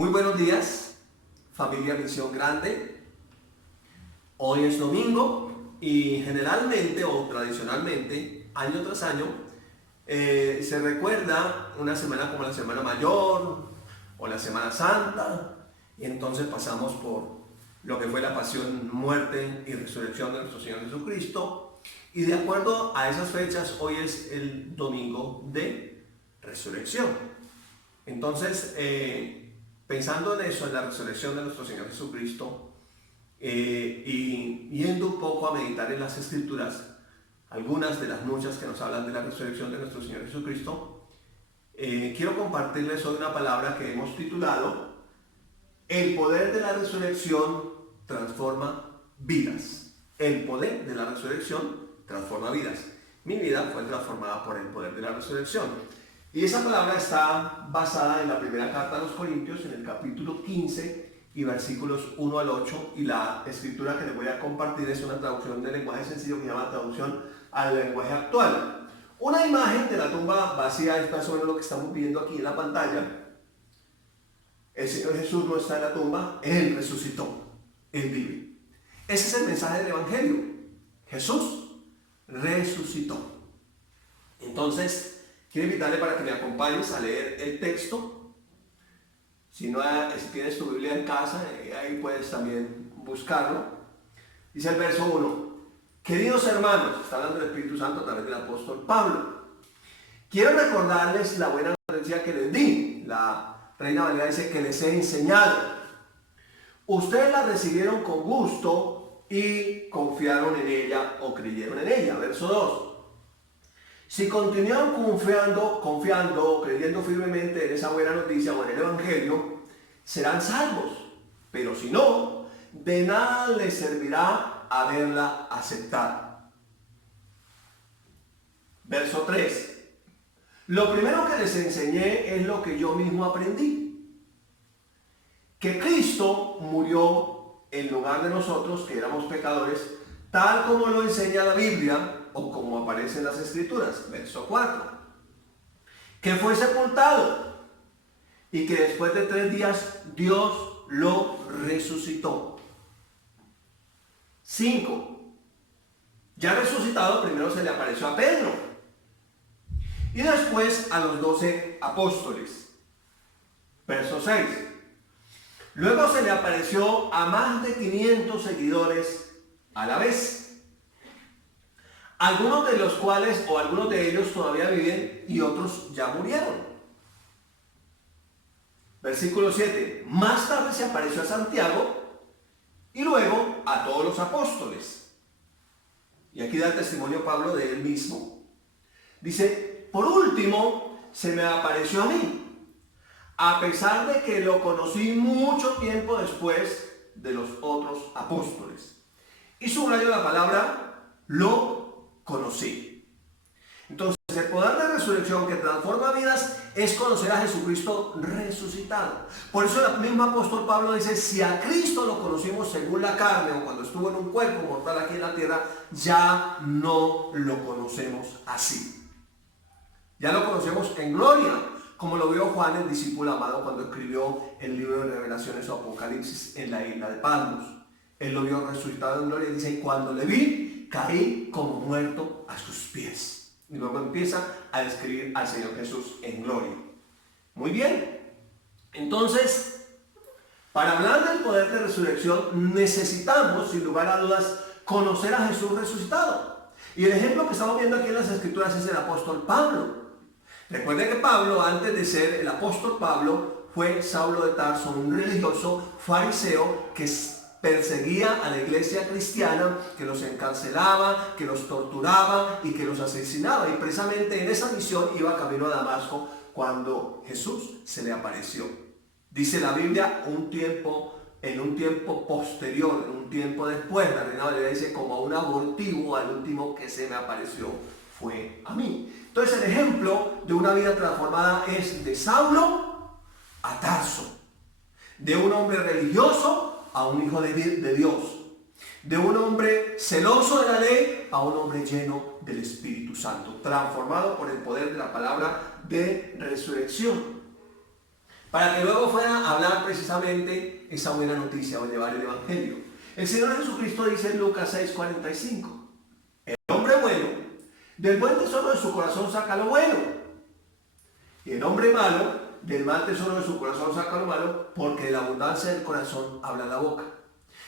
Muy buenos días, familia Misión Grande. Hoy es domingo y generalmente o tradicionalmente, año tras año, se recuerda una semana como la Semana Mayor o la Semana Santa, y entonces pasamos por lo que fue la pasión, muerte y resurrección de nuestro Señor Jesucristo. Y de acuerdo a esas fechas, hoy es el domingo de resurrección. Entonces, pensando en eso, en la resurrección de nuestro Señor Jesucristo, y yendo un poco a meditar en las Escrituras, algunas de las muchas que nos hablan de la resurrección de nuestro Señor Jesucristo, quiero compartirles hoy una palabra que hemos titulado El poder de la resurrección transforma vidas. El poder de la resurrección transforma vidas. Mi vida fue transformada por el poder de la resurrección. Y esa palabra está basada en la primera carta a los Corintios, en el capítulo 15 y versículos 1 al 8. Y la escritura que les voy a compartir es una traducción del lenguaje sencillo que se llama traducción al lenguaje actual. Una imagen de la tumba vacía es más o menos lo que estamos viendo aquí en la pantalla. El Señor Jesús no está en la tumba, Él resucitó, Él vive. Ese es el mensaje del Evangelio. Jesús resucitó. Entonces, quiero invitarle para que me acompañes a leer el texto. Si tienes tu Biblia en casa, ahí puedes también buscarlo. Dice el verso 1. Queridos hermanos, está hablando del Espíritu Santo a través del apóstol Pablo. Quiero recordarles la buena noticia que les di. La Reina Valera dice que les he enseñado. Ustedes la recibieron con gusto y confiaron en ella o creyeron en ella. Verso 2. Si continúan confiando, creyendo firmemente en esa buena noticia o en el Evangelio, serán salvos. Pero si no, de nada les servirá haberla aceptado. Verso 3. Lo primero que les enseñé es lo que yo mismo aprendí. Que Cristo murió en lugar de nosotros, que éramos pecadores, tal como lo enseña la Biblia, o como aparece en las Escrituras. Verso 4. Que fue sepultado y que después de 3 días Dios lo resucitó. 5. Ya resucitado, primero se le apareció a Pedro y después a los 12 apóstoles. Verso 6. Luego se le apareció a más de 500 seguidores a la vez. Algunos de los cuales, o algunos de ellos todavía viven y otros ya murieron. Versículo 7. Más tarde se apareció a Santiago y luego a todos los apóstoles. Y aquí da el testimonio Pablo de él mismo. Dice, por último, se me apareció a mí, a pesar de que lo conocí mucho tiempo después de los otros apóstoles. Y subrayo la palabra lo conocí. Entonces, el poder de resurrección que transforma vidas es conocer a Jesucristo resucitado. Por eso el mismo apóstol Pablo dice, si a Cristo lo conocimos según la carne o cuando estuvo en un cuerpo mortal aquí en la tierra, ya no lo conocemos así. Ya lo conocemos en gloria, como lo vio Juan, el discípulo amado, cuando escribió el libro de Revelaciones o Apocalipsis en la isla de Patmos. Él lo vio resucitado en gloria y dice, y cuando le vi, caí como muerto a sus pies. Y luego empieza a describir al Señor Jesús en gloria. Muy bien. Entonces, para hablar del poder de resurrección, necesitamos, sin lugar a dudas, conocer a Jesús resucitado. Y el ejemplo que estamos viendo aquí en las Escrituras es el apóstol Pablo. Recuerden que Pablo, antes de ser el apóstol Pablo, fue Saulo de Tarso, un religioso fariseo que perseguía a la iglesia cristiana, que los encarcelaba, que los torturaba y que los asesinaba. Y precisamente en esa misión iba camino a Damasco cuando Jesús se le apareció. Dice la Biblia, en un tiempo posterior, en un tiempo después, la Reina Valera dice, como un abortivo al último que se me apareció fue a mí. Entonces el ejemplo de una vida transformada es de Saulo a Tarso, de un hombre religioso a un hijo de Dios, de un hombre celoso de la ley a un hombre lleno del Espíritu Santo, transformado por el poder de la palabra de resurrección. para que luego fuera a hablar precisamente esa buena noticia o llevar el Evangelio. El Señor Jesucristo dice en Lucas 6:45, el hombre bueno, del buen tesoro de su corazón saca lo bueno, y el hombre malo, del mal tesoro de su corazón saca lo malo, porque de la abundancia del corazón habla la boca.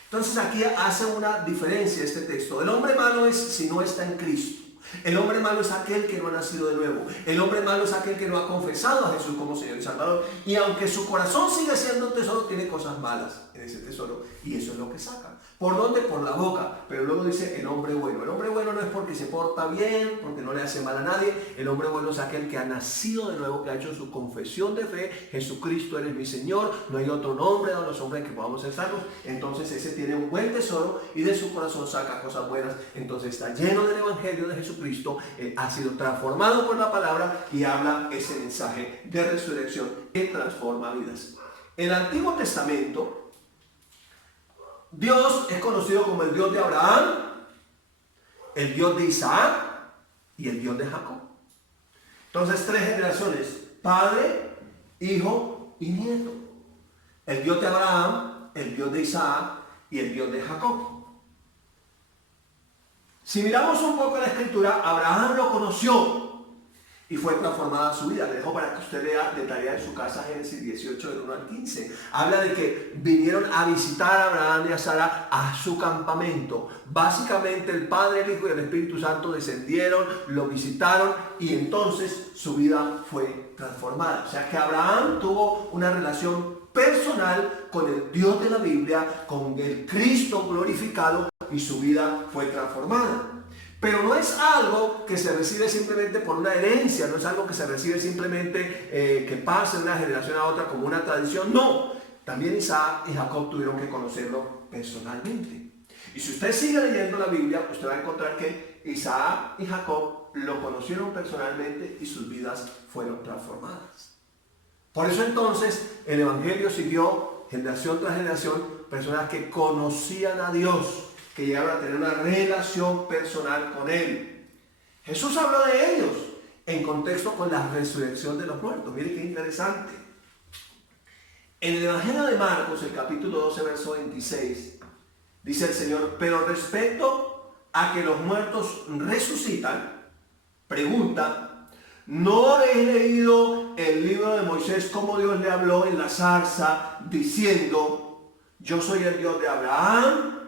Entonces aquí hace una diferencia este texto. El hombre malo es si no está en Cristo. El hombre malo es aquel que no ha nacido de nuevo. El hombre malo es aquel que no ha confesado a Jesús como Señor y Salvador. Y aunque su corazón sigue siendo un tesoro, tiene cosas malas en ese tesoro. Y eso es lo que saca. ¿Por dónde? Por la boca. Pero luego dice el hombre bueno. El hombre bueno no es porque se porta bien, porque no le hace mal a nadie. El hombre bueno es aquel que ha nacido de nuevo, que ha hecho su confesión de fe. Jesucristo eres mi Señor. No hay otro nombre a los hombres que podamos ser salvos. Entonces ese tiene un buen tesoro y de su corazón saca cosas buenas. Entonces está lleno del Evangelio de Jesucristo. Él ha sido transformado por la palabra y habla ese mensaje de resurrección que transforma vidas. En el Antiguo Testamento, Dios es conocido como el Dios de Abraham, el Dios de Isaac y el Dios de Jacob. Entonces, 3 generaciones: Padre, Hijo y Nieto. El Dios de Abraham, el Dios de Isaac y el Dios de Jacob. Si miramos un poco la Escritura, Abraham lo conoció y fue transformada su vida. Le dejo para que usted lea de tarea en su casa Génesis 18, del 1 al 15. Habla de que vinieron a visitar a Abraham y a Sara a su campamento. Básicamente el Padre, el Hijo y el Espíritu Santo descendieron, lo visitaron y entonces su vida fue transformada. O sea que Abraham tuvo una relación personal con el Dios de la Biblia, con el Cristo glorificado, y su vida fue transformada. Pero no es algo que se recibe simplemente por una herencia, no es algo que se recibe simplemente que pase de una generación a otra como una tradición, no. También Isaac y Jacob tuvieron que conocerlo personalmente. Y si usted sigue leyendo la Biblia, usted va a encontrar que Isaac y Jacob lo conocieron personalmente y sus vidas fueron transformadas. Por eso entonces el Evangelio siguió generación tras generación, personas que conocían a Dios, que llegaron a tener una relación personal con Él. Jesús habló de ellos en contexto con la resurrección de los muertos. Mire qué interesante. En el Evangelio de Marcos, el capítulo 12, verso 26, dice el Señor: pero respecto a que los muertos resucitan, pregunta: ¿no habéis leído el libro de Moisés, cómo Dios le habló en la zarza, diciendo: yo soy el Dios de Abraham,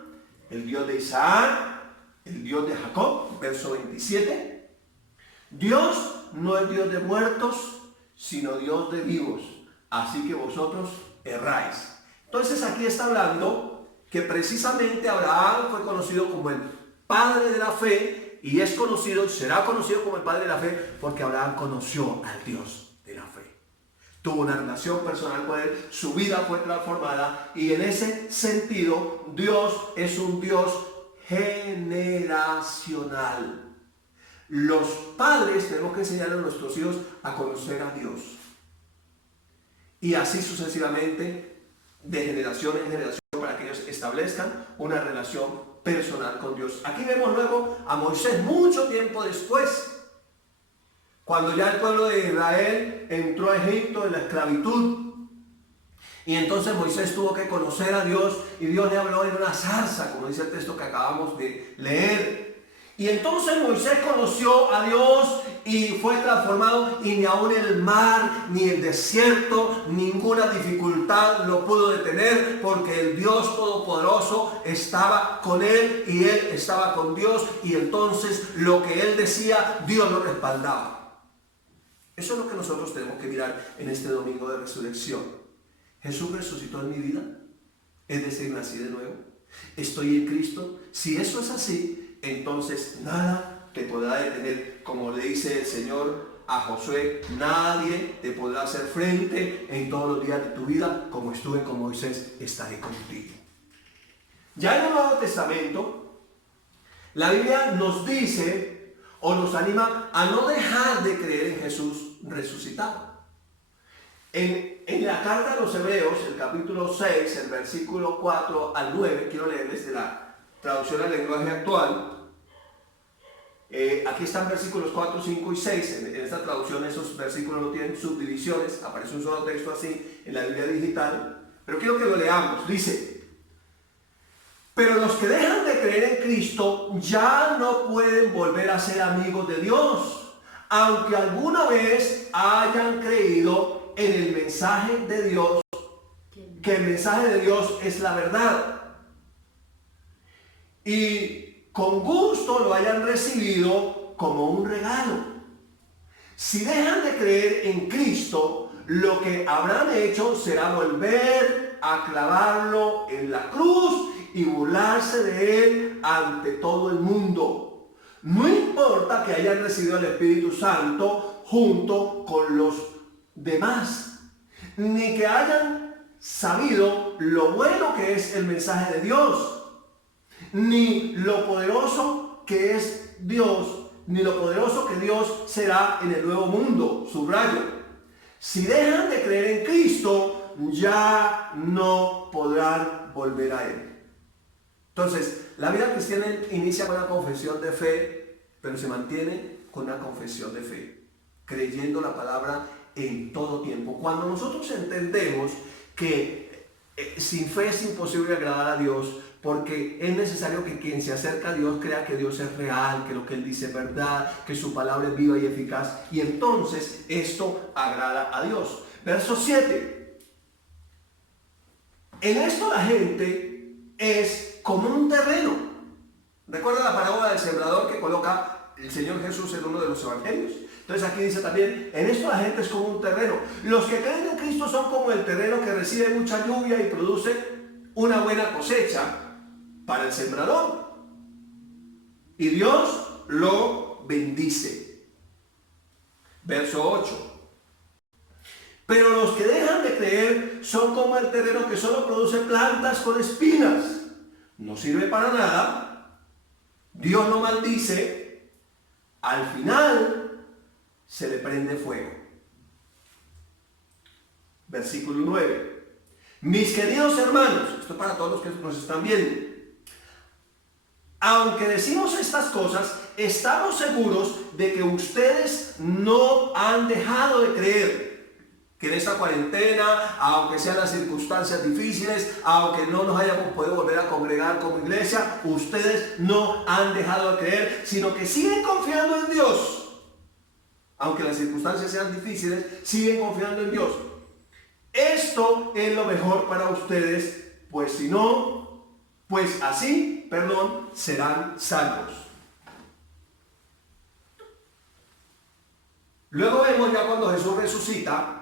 el Dios de Isaac, el Dios de Jacob? Verso 27. Dios no es Dios de muertos, sino Dios de vivos. Así que vosotros erráis. Entonces aquí está hablando que precisamente Abraham fue conocido como el padre de la fe, y es conocido, será conocido como el padre de la fe, porque Abraham conoció al Dios de la fe. Tuvo una relación personal con Él, su vida fue transformada, y en ese sentido Dios es un Dios generacional. Los padres tenemos que enseñar a nuestros hijos a conocer a Dios. Y así sucesivamente, de generación en generación, para que ellos establezcan una relación personal con Dios. Aquí vemos luego a Moisés mucho tiempo después, cuando ya el pueblo de Israel entró a Egipto en la esclavitud. Y entonces Moisés tuvo que conocer a Dios, y Dios le habló en una zarza, como dice el texto que acabamos de leer. Y entonces Moisés conoció a Dios y fue transformado, y ni aun el mar, ni el desierto, ninguna dificultad lo pudo detener, porque el Dios Todopoderoso estaba con él y él estaba con Dios, y entonces lo que él decía, Dios lo respaldaba. Eso es lo que nosotros tenemos que mirar en este domingo de resurrección. ¿Jesús resucitó en mi vida? Es decir, nací de nuevo. ¿Estoy en Cristo? Si eso es así, entonces nada te podrá detener. Como le dice el Señor a Josué: nadie te podrá hacer frente en todos los días de tu vida. Como estuve con Moisés, estaré contigo. Ya en el Nuevo Testamento, la Biblia nos dice o nos anima a no dejar de creer en Jesús resucitado. En la carta a los Hebreos, el capítulo 6, el versículo 4 al 9, quiero leerles de la traducción al lenguaje actual. Aquí están versículos 4, 5 y 6. En esta traducción esos versículos no tienen subdivisiones. Aparece un solo texto así en la Biblia digital. Pero quiero que lo leamos. Dice: pero los que dejan de creer en Cristo ya no pueden volver a ser amigos de Dios, aunque alguna vez hayan creído en el mensaje de Dios, que el mensaje de Dios es la verdad, y con gusto lo hayan recibido como un regalo. Si dejan de creer en Cristo, lo que habrán hecho será volver a clavarlo en la cruz y burlarse de él ante todo el mundo. No importa que hayan recibido el Espíritu Santo junto con los demás, ni que hayan sabido lo bueno que es el mensaje de Dios, ni lo poderoso que es Dios, ni lo poderoso que Dios será en el nuevo mundo. Subrayo: si dejan de creer en Cristo, ya no podrán volver a Él. Entonces, la vida cristiana inicia con una confesión de fe, pero se mantiene con una confesión de fe, creyendo la palabra en todo tiempo. Cuando nosotros entendemos que sin fe es imposible agradar a Dios, porque es necesario que quien se acerca a Dios crea que Dios es real, que lo que Él dice es verdad, que su palabra es viva y eficaz, y entonces esto agrada a Dios. Verso 7. En esto la gente es como un terreno. ¿Recuerda la parábola del sembrador que coloca el Señor Jesús en uno de los evangelios? Entonces aquí dice también: en esto la gente es como un terreno. Los que creen en Cristo son como el terreno que recibe mucha lluvia y produce una buena cosecha para el sembrador, y Dios lo bendice. Verso 8. Pero los que dejan de creer son como el terreno que solo produce plantas con espinas. No sirve para nada. Dios lo maldice. Al final se le prende fuego. Versículo 9. Mis queridos hermanos, esto es para todos los que nos están viendo, aunque decimos estas cosas, estamos seguros de que ustedes no han dejado de creer. Que en esta cuarentena, aunque sean las circunstancias difíciles, aunque no nos hayamos podido volver a congregar como iglesia, ustedes no han dejado de creer, sino que siguen confiando en Dios. Aunque las circunstancias sean difíciles, siguen confiando en Dios. Esto es lo mejor para ustedes, pues si no, pues así, serán salvos. Luego vemos ya cuando Jesús resucita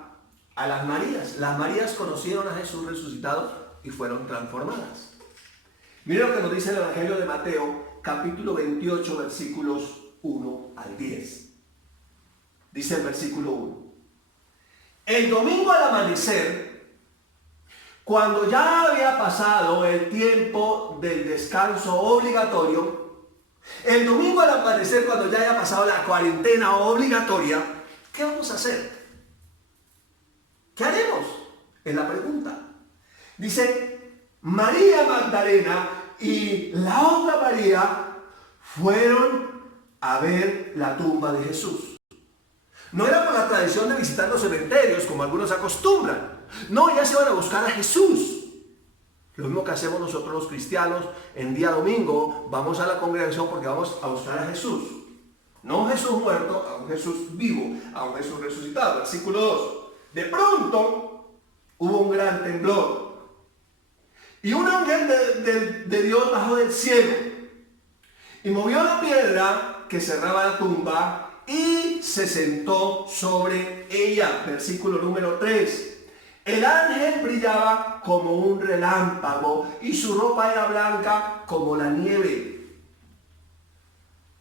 a las Marías. Las Marías conocieron a Jesús resucitado y fueron transformadas. Miren lo que nos dice el Evangelio de Mateo, capítulo 28, versículos 1 al 10. Dice el versículo 1. El domingo al amanecer, cuando ya había pasado el tiempo del descanso obligatorio, el domingo al amanecer, cuando ya haya pasado la cuarentena obligatoria, ¿qué vamos a hacer? ¿Qué haremos? Es la pregunta. Dice: María Magdalena y la otra María fueron a ver la tumba de Jesús. No era por la tradición de visitar los cementerios, como algunos acostumbran. No, ellas iban a buscar a Jesús. Lo mismo que hacemos nosotros los cristianos en día domingo. Vamos a la congregación porque vamos a buscar a Jesús. No a un Jesús muerto, a un Jesús vivo, a un Jesús resucitado. Versículo 2. De pronto hubo un gran temblor y un ángel de Dios bajó del cielo y movió la piedra que cerraba la tumba y se sentó sobre ella. Versículo número 3. El ángel brillaba como un relámpago y su ropa era blanca como la nieve.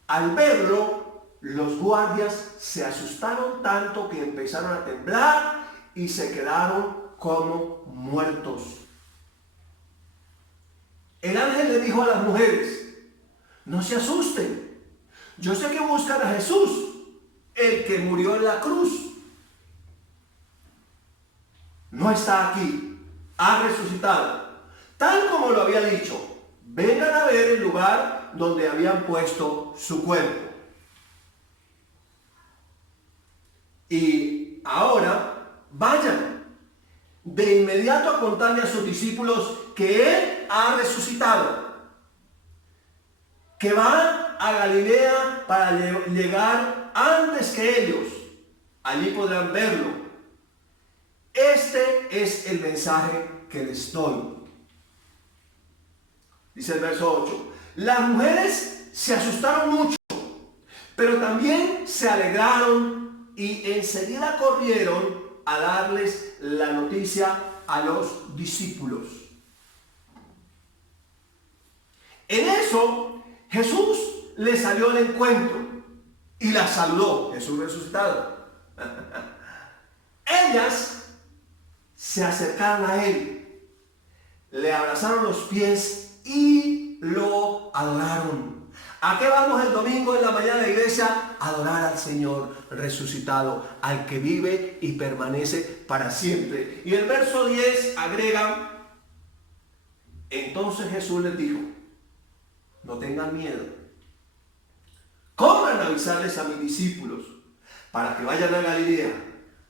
Al verlo, los guardias se asustaron tanto que empezaron a temblar y se quedaron como muertos. El ángel le dijo a las mujeres: no se asusten, yo sé que buscan a Jesús, el que murió en la cruz. No está aquí, ha resucitado, tal como lo había dicho. Vengan a ver el lugar donde habían puesto su cuerpo. Y ahora vayan de inmediato a contarle a sus discípulos que Él ha resucitado, que van a Galilea para llegar antes que ellos. Allí podrán verlo. Este es el mensaje que les doy. Dice el verso 8. Las mujeres se asustaron mucho, pero también se alegraron y enseguida corrieron a darles la noticia a los discípulos. En eso, Jesús les salió al encuentro y las saludó. Jesús resucitado. Ellas se acercaron a Él, le abrazaron los pies y lo adoraron. ¿A qué vamos el domingo en la mañana de la iglesia? A adorar al Señor resucitado, al que vive y permanece para siempre. Y el verso 10 agrega: entonces Jesús les dijo, no tengan miedo, corran a avisarles a mis discípulos para que vayan a Galilea,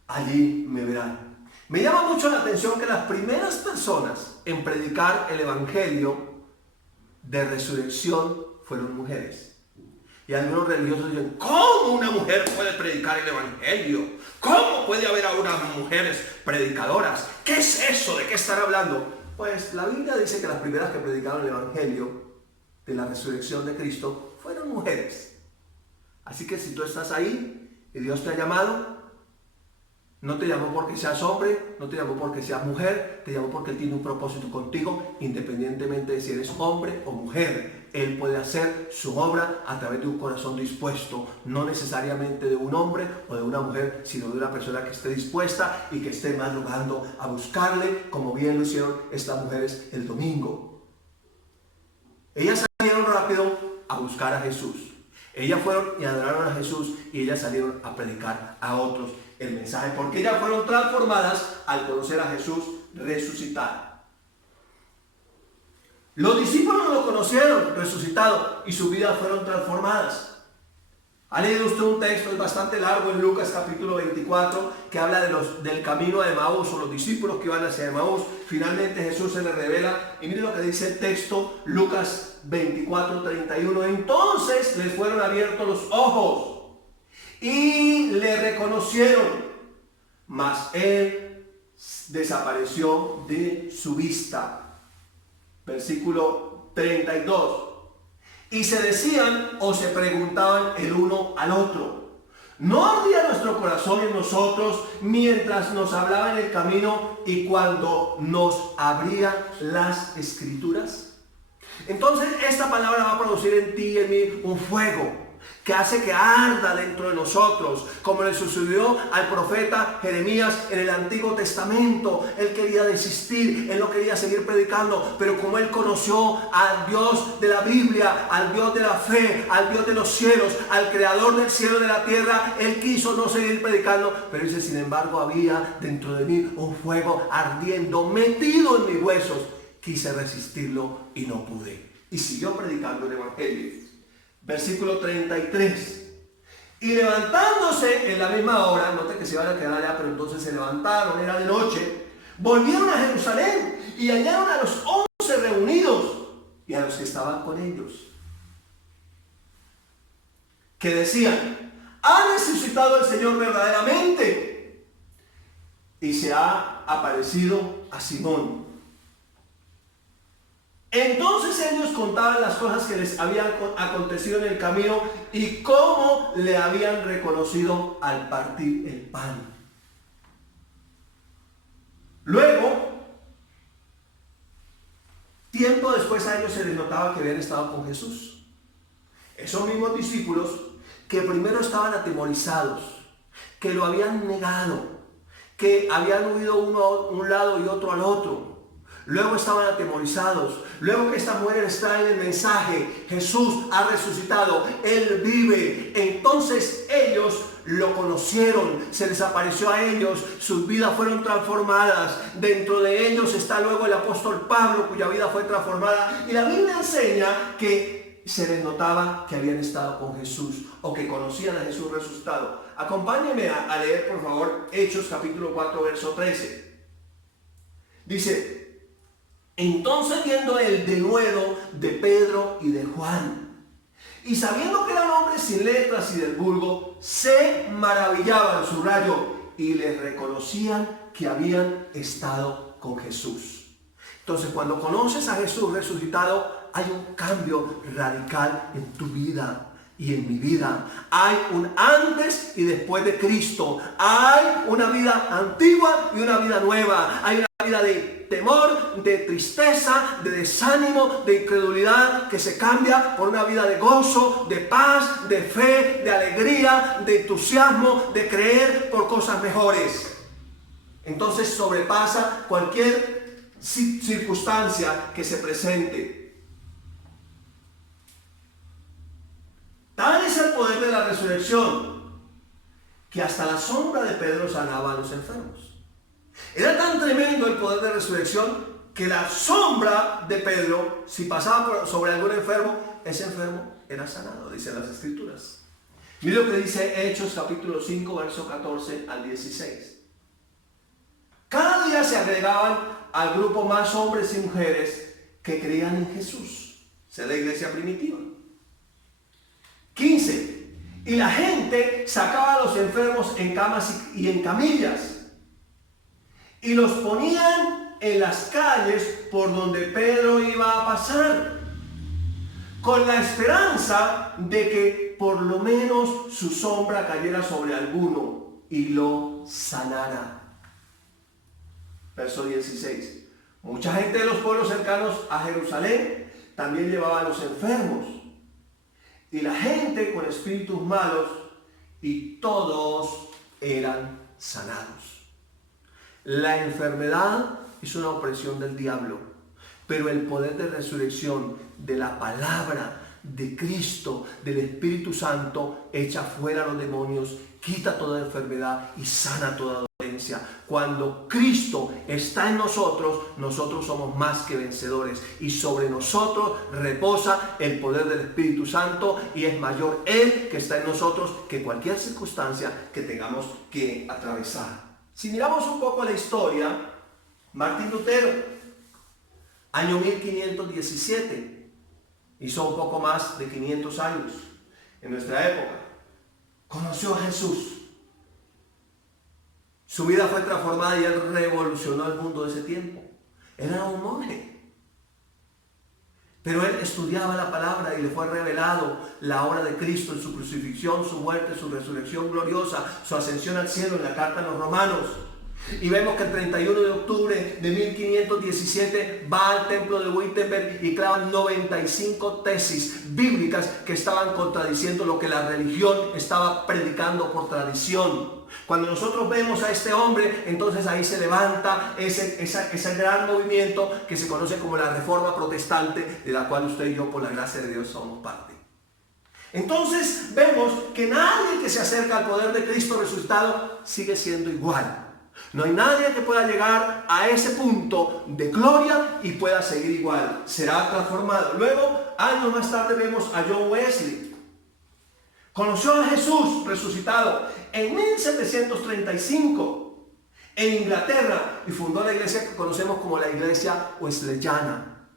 allí me verán. Me llama mucho la atención que las primeras personas en predicar el evangelio de resurrección fueron mujeres. Y algunos religiosos dicen, ¿cómo una mujer puede predicar el evangelio? ¿Cómo puede haber ahora mujeres predicadoras? ¿Qué es eso? ¿De qué están hablando? Pues la Biblia dice que las primeras que predicaron el evangelio de la resurrección de Cristo fueron mujeres. Así que si tú estás ahí y Dios te ha llamado, no te llamó porque seas hombre, no te llamó porque seas mujer, te llamó porque Él tiene un propósito contigo, independientemente de si eres hombre o mujer. Él puede hacer su obra a través de un corazón dispuesto, no necesariamente de un hombre o de una mujer, sino de una persona que esté dispuesta y que esté madrugando a buscarle, como bien lo hicieron estas mujeres el domingo. Ellas salieron rápido a buscar a Jesús. Ellas fueron y adoraron a Jesús y ellas salieron a predicar a otros el mensaje, porque ellas fueron transformadas al conocer a Jesús resucitado. Los discípulos lo conocieron resucitado y sus vidas fueron transformadas. Ha leído usted un texto, es bastante largo, en Lucas capítulo 24, que habla del camino a Emaús, o los discípulos que iban hacia Emaús. Finalmente Jesús se les revela, y mire lo que dice el texto, Lucas 24, 31. Entonces les fueron abiertos los ojos y le reconocieron, mas él desapareció de su vista. Versículo 32. Y se decían o se preguntaban el uno al otro, ¿no ardía nuestro corazón en nosotros mientras nos hablaba en el camino y cuando nos abría las escrituras? Entonces esta palabra va a producir en ti y en mí un fuego que hace que arda dentro de nosotros, como le sucedió al profeta Jeremías en el Antiguo Testamento. Él quería desistir, él no quería seguir predicando, pero como él conoció al Dios de la Biblia, al Dios de la fe, al Dios de los cielos, al creador del cielo y de la tierra, él quiso no seguir predicando, pero dice, sin embargo, había dentro de mí un fuego ardiendo, metido en mis huesos. Quise resistirlo y no pude. Y siguió predicando el evangelio. Versículo 33. Y levantándose en la misma hora, note que se iban a quedar allá, pero entonces se levantaron, era de noche, volvieron a Jerusalén y hallaron a los 11 reunidos y a los que estaban con ellos, que decían, ha resucitado el Señor verdaderamente y se ha aparecido a Simón. Entonces ellos contaban las cosas que les habían acontecido en el camino y cómo le habían reconocido al partir el pan. Luego, tiempo después a ellos se les notaba que habían estado con Jesús. Esos mismos discípulos que primero estaban atemorizados, que lo habían negado, que habían huido uno a un lado y otro al otro. Luego estaban atemorizados. Luego que estas mujeres traen el mensaje, Jesús ha resucitado, Él vive. Entonces ellos lo conocieron, se les apareció a ellos, sus vidas fueron transformadas. Dentro de ellos está luego el apóstol Pablo, cuya vida fue transformada. Y la Biblia enseña que se les notaba que habían estado con Jesús o que conocían a Jesús resucitado. Acompáñenme a leer, por favor, Hechos capítulo 4, verso 13. Dice: entonces viendo el denuedo de Pedro y de Juan, y sabiendo que eran hombres sin letras y del vulgo, se maravillaban, subrayo, y les reconocían que habían estado con Jesús. Entonces, cuando conoces a Jesús resucitado, hay un cambio radical en tu vida y en mi vida. Hay un antes y después de Cristo. Hay una vida antigua y una vida nueva. Hay una vida de temor, de tristeza, de desánimo, de incredulidad, que se cambia por una vida de gozo, de paz, de fe, de alegría, de entusiasmo, de creer por cosas mejores. Entonces sobrepasa cualquier circunstancia que se presente. Tal es el poder de la resurrección que hasta la sombra de Pedro sanaba a los enfermos. Era tan tremendo el poder de resurrección que la sombra de Pedro, si pasaba sobre algún enfermo, ese enfermo era sanado, dicen las Escrituras. Mira lo que dice Hechos capítulo 5, verso 14 al 16. Cada día se agregaban al grupo más hombres y mujeres que creían en Jesús. Esa es la iglesia primitiva. 15. Y la gente sacaba a los enfermos en camas y en camillas, y los ponían en las calles por donde Pedro iba a pasar, con la esperanza de que por lo menos su sombra cayera sobre alguno y lo sanara. Verso 16. Mucha gente de los pueblos cercanos a Jerusalén también llevaba a los enfermos, y la gente con espíritus malos, y todos eran sanados. La enfermedad es una opresión del diablo, pero el poder de resurrección de la palabra de Cristo, del Espíritu Santo, echa fuera a los demonios, quita toda enfermedad y sana toda dolencia. Cuando Cristo está en nosotros, nosotros somos más que vencedores, y sobre nosotros reposa el poder del Espíritu Santo, y es mayor Él que está en nosotros que cualquier circunstancia que tengamos que atravesar. Si miramos un poco la historia, Martín Lutero, año 1517, hizo un poco más de 500 años en nuestra época, conoció a Jesús. Su vida fue transformada y él revolucionó el mundo de ese tiempo. Él era un monje, pero él estudiaba la palabra y le fue revelado la obra de Cristo en su crucifixión, su muerte, su resurrección gloriosa, su ascensión al cielo en la carta a los Romanos. Y vemos que el 31 de octubre de 1517 va al templo de Wittenberg y clava 95 tesis bíblicas que estaban contradiciendo lo que la religión estaba predicando por tradición. Cuando nosotros vemos a este hombre, entonces ahí se levanta ese gran movimiento que se conoce como la Reforma Protestante, de la cual usted y yo, por la gracia de Dios, somos parte. Entonces vemos que nadie que se acerca al poder de Cristo resucitado sigue siendo igual. No hay nadie que pueda llegar a ese punto de gloria y pueda seguir igual. Será transformado. Luego, años más tarde, vemos a John Wesley. Conoció a Jesús resucitado en 1735 en Inglaterra y fundó la iglesia que conocemos como la iglesia wesleyana.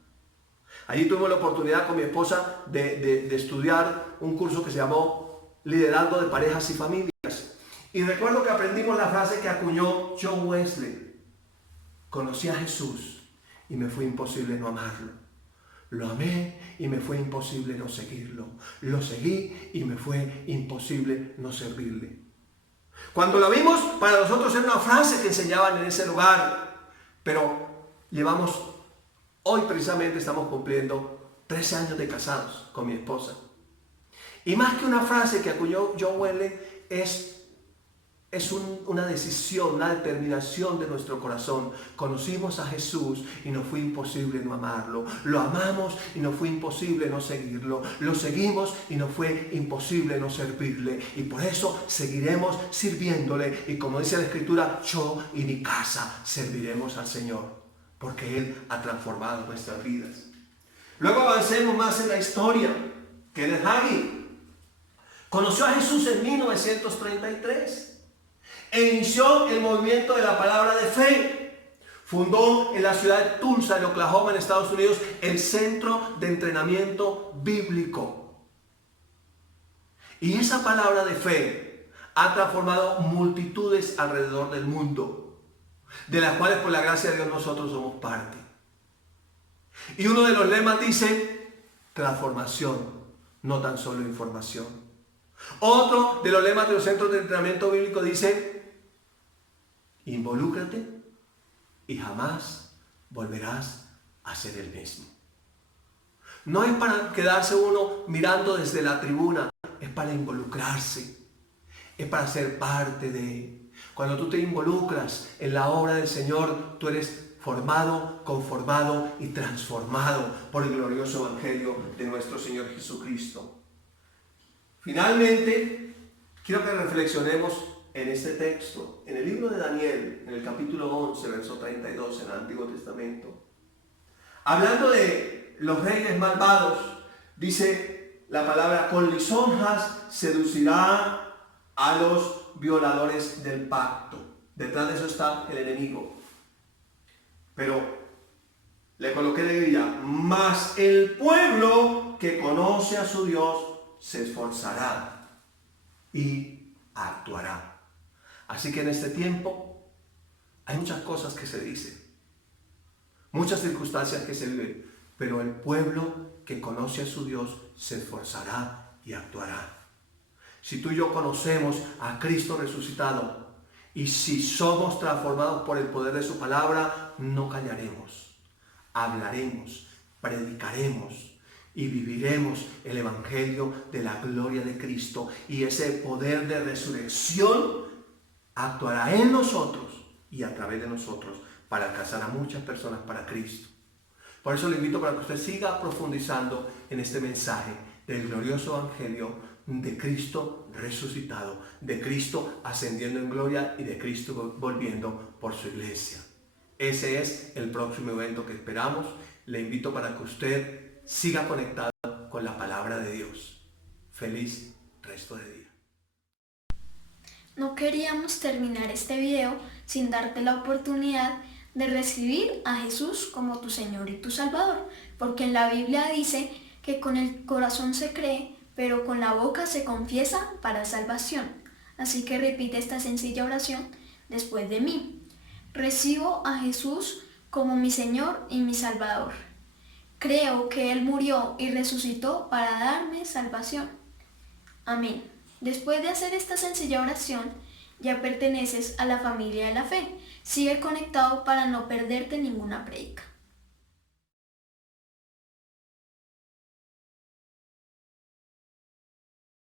Allí tuvimos la oportunidad con mi esposa de estudiar un curso que se llamó Liderazgo de Parejas y Familias. Y recuerdo que aprendimos la frase que acuñó John Wesley: conocí a Jesús y me fue imposible no amarlo. Lo amé y me fue imposible no seguirlo. Lo seguí y me fue imposible no servirle. Cuando la vimos, para nosotros era una frase que enseñaban en ese lugar. Pero hoy precisamente estamos cumpliendo 13 años de casados con mi esposa. Y más que una frase que acuñó John Wesley, es una decisión, una determinación de nuestro corazón. Conocimos a Jesús y nos fue imposible no amarlo. Lo amamos y nos fue imposible no seguirlo. Lo seguimos y nos fue imposible no servirle. Y por eso seguiremos sirviéndole. Y como dice la Escritura, yo y mi casa serviremos al Señor, porque Él ha transformado nuestras vidas. Luego avancemos más en la historia. Kenneth Hagin Conoció a Jesús en 1933 e inició el movimiento de la palabra de fe. Fundó en la ciudad de Tulsa, en Oklahoma, en Estados Unidos, el Centro de Entrenamiento Bíblico. Y esa palabra de fe ha transformado multitudes alrededor del mundo, de las cuales por la gracia de Dios nosotros somos parte. Y uno de los lemas dice, transformación, no tan solo información. Otro de los lemas de los centros de entrenamiento bíblico dice, involúcrate y jamás volverás a ser el mismo. No es para quedarse uno mirando desde la tribuna, es para involucrarse, es para ser parte de. Cuando tú te involucras en la obra del Señor, tú eres formado, conformado y transformado por el glorioso evangelio de nuestro Señor Jesucristo. Finalmente, quiero que reflexionemos en este texto, en el libro de Daniel, en el capítulo 11, verso 32, en el Antiguo Testamento. Hablando de los reyes malvados, dice la palabra, con lisonjas seducirá a los violadores del pacto. Detrás de eso está el enemigo. Pero le coloqué alegría, mas el pueblo que conoce a su Dios se esforzará y actuará. Así que en este tiempo hay muchas cosas que se dicen, muchas circunstancias que se viven, pero el pueblo que conoce a su Dios se esforzará y actuará. Si tú y yo conocemos a Cristo resucitado y si somos transformados por el poder de su palabra, no callaremos, hablaremos, predicaremos y viviremos el evangelio de la gloria de Cristo, y ese poder de resurrección actuará en nosotros y a través de nosotros para alcanzar a muchas personas para Cristo. Por eso le invito para que usted siga profundizando en este mensaje del glorioso evangelio de Cristo resucitado, de Cristo ascendiendo en gloria y de Cristo volviendo por su iglesia. Ese es el próximo evento que esperamos. Le invito para que usted siga conectado con la palabra de Dios. Feliz resto de día. No queríamos terminar este video sin darte la oportunidad de recibir a Jesús como tu Señor y tu Salvador, porque en la Biblia dice que con el corazón se cree, pero con la boca se confiesa para salvación. Así que repite esta sencilla oración después de mí. Recibo a Jesús como mi Señor y mi Salvador. Creo que Él murió y resucitó para darme salvación. Amén. Después de hacer esta sencilla oración, ya perteneces a la familia de la fe. Sigue conectado para no perderte ninguna prédica.